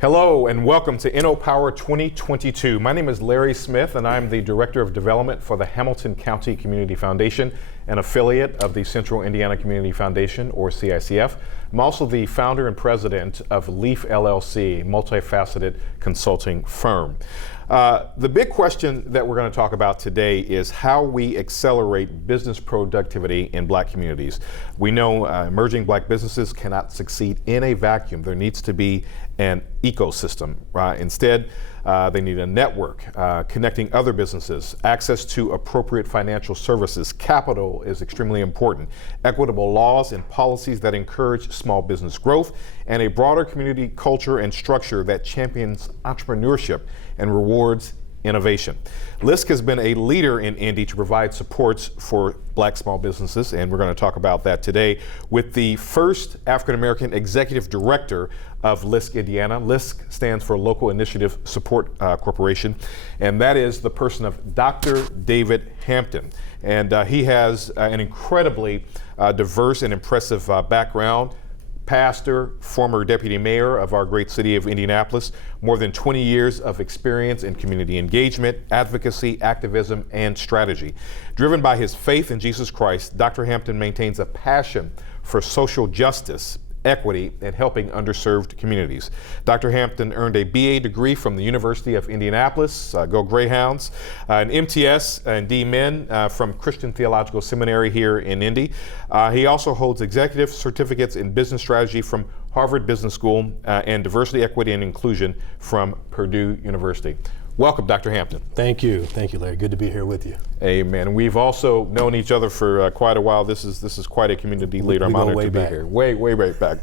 Hello and welcome to InnoPower 2022. My name is Larry Smith and I'm the Director of Development for the Hamilton County Community Foundation, an affiliate of the Central Indiana Community Foundation, or CICF. I'm also the founder and president of Leaf LLC, a multifaceted consulting firm. The big question that we're going to talk about today is how we accelerate business productivity in Black communities. We know emerging Black businesses cannot succeed in a vacuum. There needs to be an ecosystem. Instead, they need a network connecting other businesses, access to appropriate financial services. Capital is extremely important. Equitable laws and policies that encourage small business growth, and a broader community culture and structure that champions entrepreneurship and rewards innovation. LISC has been a leader in Indy to provide supports for Black small businesses, and we're going to talk about that today with the first African-American executive director of LISC Indiana. LISC stands for Local Initiative Support Corporation, and that is the person of Dr. David Hampton. And he has an incredibly diverse and impressive background. Pastor, former deputy mayor of our great city of Indianapolis, more than 20 years of experience in community engagement, advocacy, activism, and strategy. Driven by his faith in Jesus Christ, Dr. Hampton maintains a passion for social justice, equity, and helping underserved communities. Dr. Hampton earned a BA degree from the University of Indianapolis, go Greyhounds, an MTS and D-Min from Christian Theological Seminary here in Indy. He also holds executive certificates in business strategy from Harvard Business School and diversity, equity, and inclusion from Purdue University. Welcome, Dr. Hampton. Thank you, Larry. Good to be here with you. Amen. We've also known each other for quite a while. This is quite a community leader. I'm honored to be here. Way back.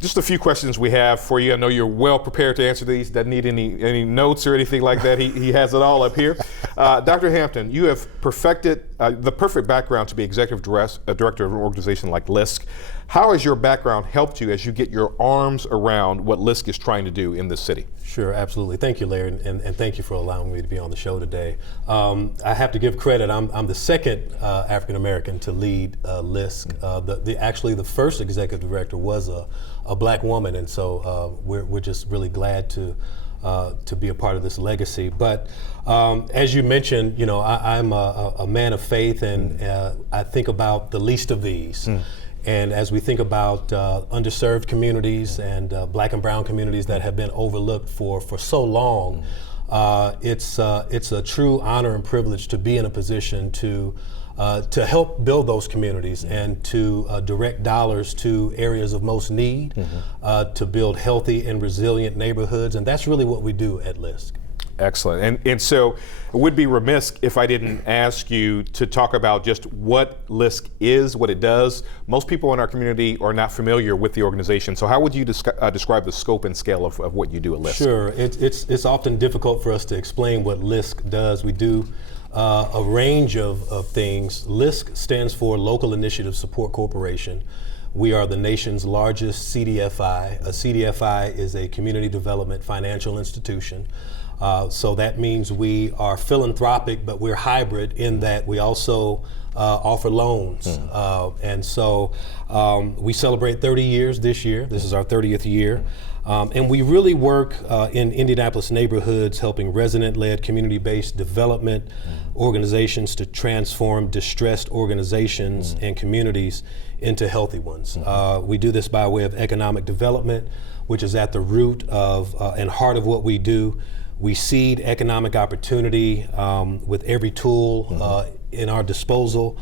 Just a few questions we have for you. I know you're well prepared to answer these. Doesn't need any notes or anything like that. He has it all up here. Dr. Hampton, you have perfected the perfect background to be executive director of an organization like LISC. How has your background helped you as you get your arms around what LISC is trying to do in this city? Sure, absolutely. Thank you, Larry, and thank you for allowing me to be on the show today. I have to give credit. I'm the second African American to lead LISC. Actually, the first executive director was a Black woman, and so we're just really glad to be a part of this legacy. But as you mentioned, you know, I'm a man of faith, and I think about the least of these. And as we think about underserved communities and Black and brown communities that have been overlooked for so long, it's a true honor and privilege to be in a position to help build those communities and to direct dollars to areas of most need, to build healthy and resilient neighborhoods, and that's really what we do at LISC. Excellent. And so it would be remiss if I didn't ask you to talk about just what LISC is, what it does. Most people in our community are not familiar with the organization. So how would you describe the scope and scale of what you do at LISC? Sure. It's often difficult for us to explain what LISC does. We do a range of things. LISC stands for Local Initiative Support Corporation. We are the nation's largest CDFI. A CDFI is a community development financial institution. So that means we are philanthropic, but we're hybrid in that we also offer loans. And so we celebrate 30 years this year. This is our 30th year. And we really work in Indianapolis neighborhoods, helping resident-led, community-based development organizations to transform distressed organizations and communities into healthy ones. We do this by way of economic development, which is at the root of and heart of what we do. We seed economic opportunity with every tool in our disposal.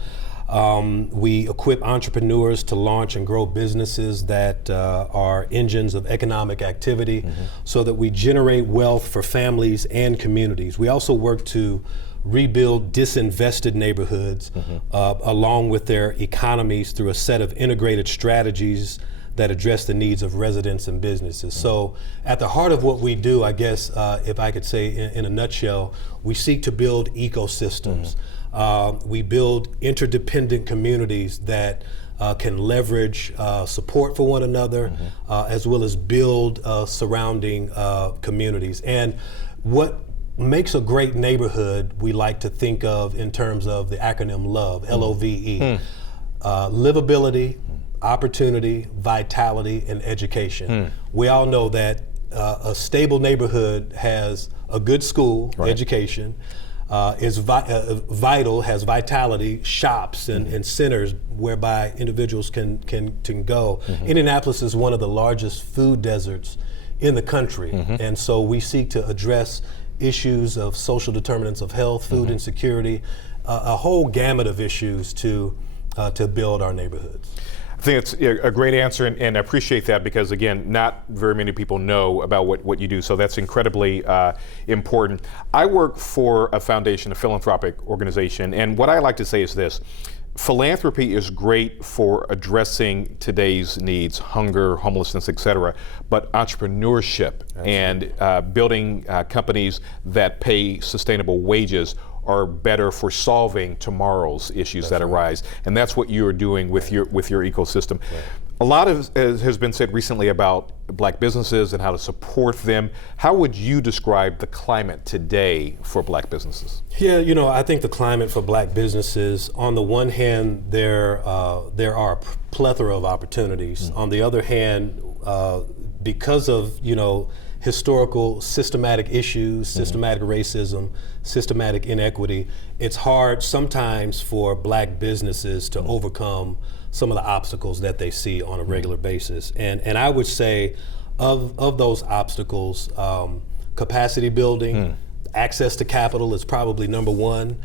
We equip entrepreneurs to launch and grow businesses that are engines of economic activity so that we generate wealth for families and communities. We also work to rebuild disinvested neighborhoods along with their economies through a set of integrated strategies that address the needs of residents and businesses. So at the heart of what we do, I guess, if I could say in a nutshell, we seek to build ecosystems. We build interdependent communities that can leverage support for one another, as well as build surrounding communities. And what makes a great neighborhood, we like to think of in terms of the acronym LOVE, L-O-V-E. Livability, opportunity, vitality, and education. We all know that a stable neighborhood has a good school, education, is vital, has vitality, shops and centers whereby individuals can go. Indianapolis is one of the largest food deserts in the country, and so we seek to address issues of social determinants of health, food insecurity, a whole gamut of issues to build our neighborhoods. I think it's a great answer, and I appreciate that because, again, not very many people know about what you do, so that's incredibly important. I work for a foundation, a philanthropic organization, and what I like to say is this. Philanthropy is great for addressing today's needs, hunger, homelessness, et cetera, but entrepreneurship and building companies that pay sustainable wages are better for solving tomorrow's issues that arise, and that's what you're doing with your ecosystem. A lot has been said recently about Black businesses and how to support them. How would you describe the climate today for Black businesses? Yeah, I think the climate for Black businesses, on the one hand, there are a plethora of opportunities. On the other hand, because of historical systematic issues, systematic racism, systematic inequity, it's hard sometimes for Black businesses to overcome some of the obstacles that they see on a regular basis. And I would say of those obstacles, capacity building, access to capital is probably number one.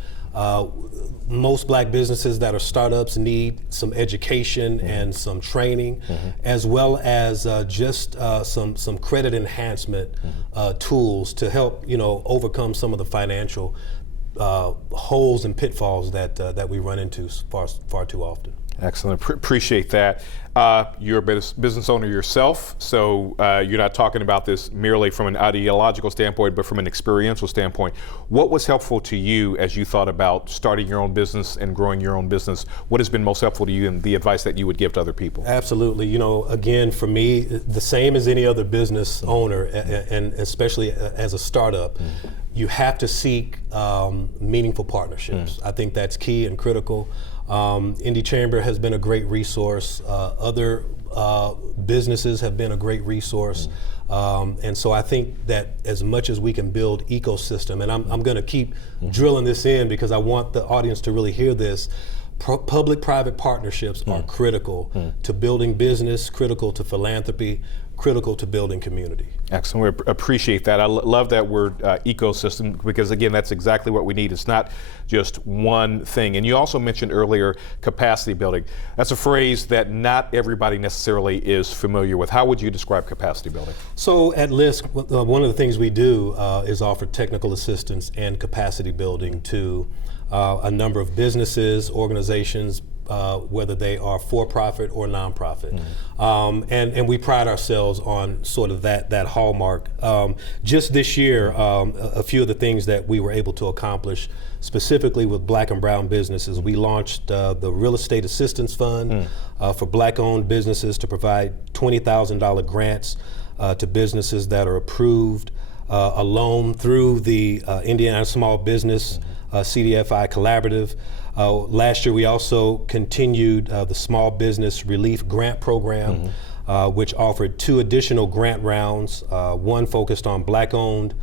Most Black businesses that are startups need some education and some training, as well as just some credit enhancement tools to help overcome some of the financial holes and pitfalls that we run into far too often. Excellent. Appreciate that. You're a business owner yourself, so you're not talking about this merely from an ideological standpoint, but from an experiential standpoint. What was helpful to you as you thought about starting your own business and growing your own business? What has been most helpful to you and the advice that you would give to other people? Absolutely. Again, for me, the same as any other business owner, and especially as a startup, you have to seek meaningful partnerships. I think that's key and critical. Indy Chamber has been a great resource. Other businesses have been a great resource. And so I think that as much as we can build ecosystem, and I'm going to keep drilling this in because I want the audience to really hear this, public-private partnerships are critical to building business, critical to philanthropy, critical to building community. Excellent. We appreciate that. I love that word ecosystem because, again, that's exactly what we need. It's not just one thing. And you also mentioned earlier capacity building. That's a phrase that not everybody necessarily is familiar with. How would you describe capacity building? So at LISC, one of the things we do is offer technical assistance and capacity building to a number of businesses, organizations, whether they are for-profit or nonprofit. And we pride ourselves on sort of that hallmark. Just this year, a few of the things that we were able to accomplish specifically with Black and brown businesses, we launched the Real Estate Assistance Fund for Black-owned businesses to provide $20,000 grants to businesses that are approved, a loan through the Indiana Small Business CDFI Collaborative. Last year we also continued the Small Business Relief Grant Program, which offered 2 additional grant rounds, one focused on Black-owned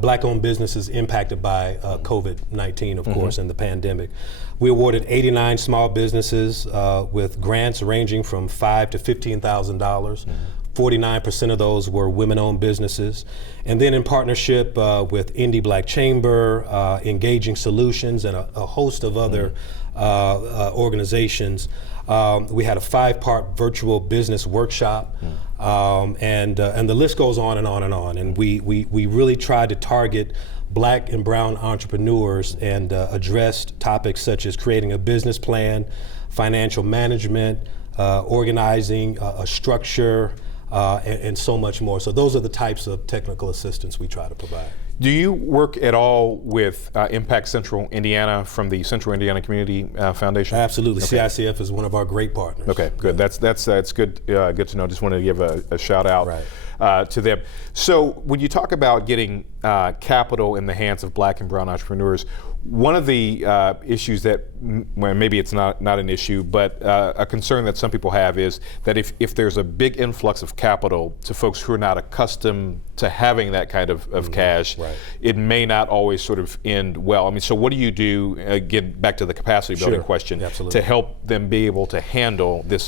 Black-owned businesses impacted by COVID-19, of course, and the pandemic. We awarded 89 small businesses with grants ranging from $5,000 to $15,000. 49% of those were women-owned businesses. And then in partnership with Indy Black Chamber, Engaging Solutions, and a host of other organizations, we had a 5-part virtual business workshop, and the list goes on and on and on. And we really tried to target Black and brown entrepreneurs and addressed topics such as creating a business plan, financial management, organizing a structure, and so much more. So those are the types of technical assistance we try to provide. Do you work at all with Impact Central Indiana from the Central Indiana Community Foundation? Absolutely. Okay. CICF is one of our great partners. Okay, good. That's good. Good to know. Just wanted to give a shout out to them. So when you talk about getting capital in the hands of Black and brown entrepreneurs, One of the issues that, well, maybe it's not an issue, but a concern that some people have is that if there's a big influx of capital to folks who are not accustomed to having that kind of cash, it may not always sort of end well. I mean, so what do you do, again, back to the capacity building question, to help them be able to handle this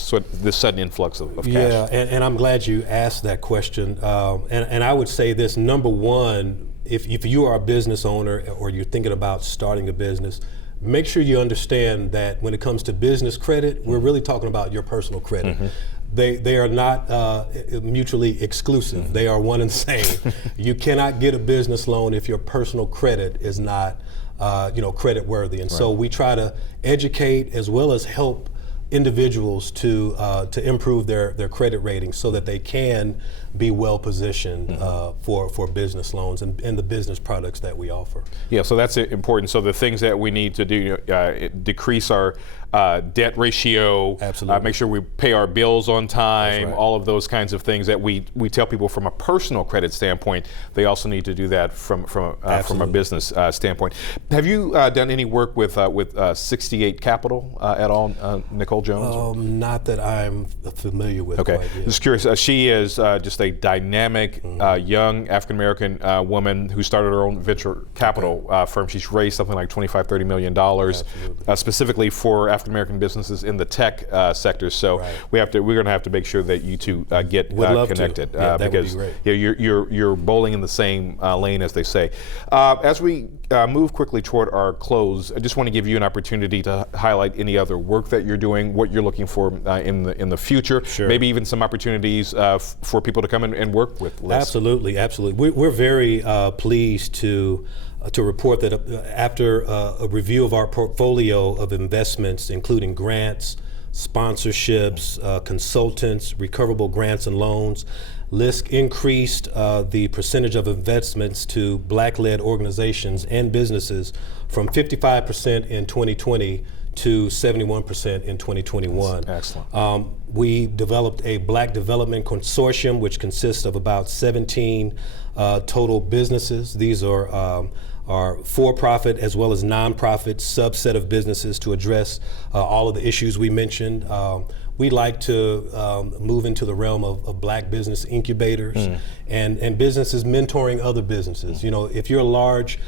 sudden influx of cash? Yeah, and I'm glad you asked that question. And I would say this, number one, if you are a business owner or you're thinking about starting a business, make sure you understand that when it comes to business credit, we're really talking about your personal credit. They are not mutually exclusive. They are one and the same. You cannot get a business loan if your personal credit is not credit worthy. And so we try to educate as well as help individuals to improve their credit ratings so that they can be well positioned for business loans and the business products that we offer. Yeah, so that's important. So the things that we need to do, decrease our debt ratio, make sure we pay our bills on time, all of those kinds of things that we tell people from a personal credit standpoint. They also need to do that from a business standpoint. Have you done any work with 68 Capital at all, Nicole Jones? Not that I'm familiar with. Okay, just curious. She is just a dynamic young African American woman who started her own venture capital firm. She's raised something like $25-30 million specifically for African American businesses in the tech sector. So we're going to have to make sure that you two get connected because you're bowling in the same lane, as they say. As we move quickly toward our close, I just want to give you an opportunity to highlight any other work that you're doing, what you're looking for in the future, maybe even some opportunities for people to come and work with LISC. Absolutely. We're very pleased to report that after a review of our portfolio of investments, including grants, sponsorships, consultants, recoverable grants and loans, LISC increased the percentage of investments to Black-led organizations and businesses from 55% in 2020 to 71% in 2021. Excellent. We developed a Black Development Consortium, which consists of about 17 total businesses. These are for-profit as well as non-profit subset of businesses to address all of the issues we mentioned. We like to move into the realm of Black business incubators and businesses mentoring other businesses. You know, if you're a large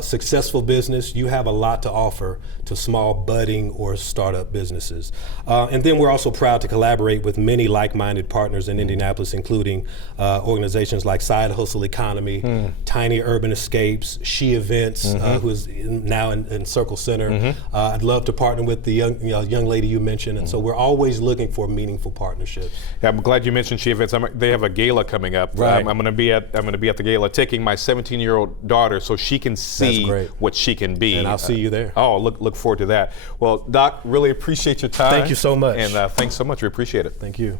successful business, you have a lot to offer to small budding or startup businesses. And then we're also proud to collaborate with many like-minded partners in Indianapolis, including organizations like Side Hustle Economy, Tiny Urban Escapes, She Events, who is now in Circle Center. I'd love to partner with the young lady you mentioned, and so we're always looking for meaningful partnerships. Yeah, I'm glad you mentioned She Events. They have a gala coming up. I'm going to be at the gala, taking my 17-year-old daughter so she can see what she can be. And I'll see you there. Oh, look forward to that. Well, Doc, really appreciate your time. Thank you so much. And thanks so much. We appreciate it. Thank you.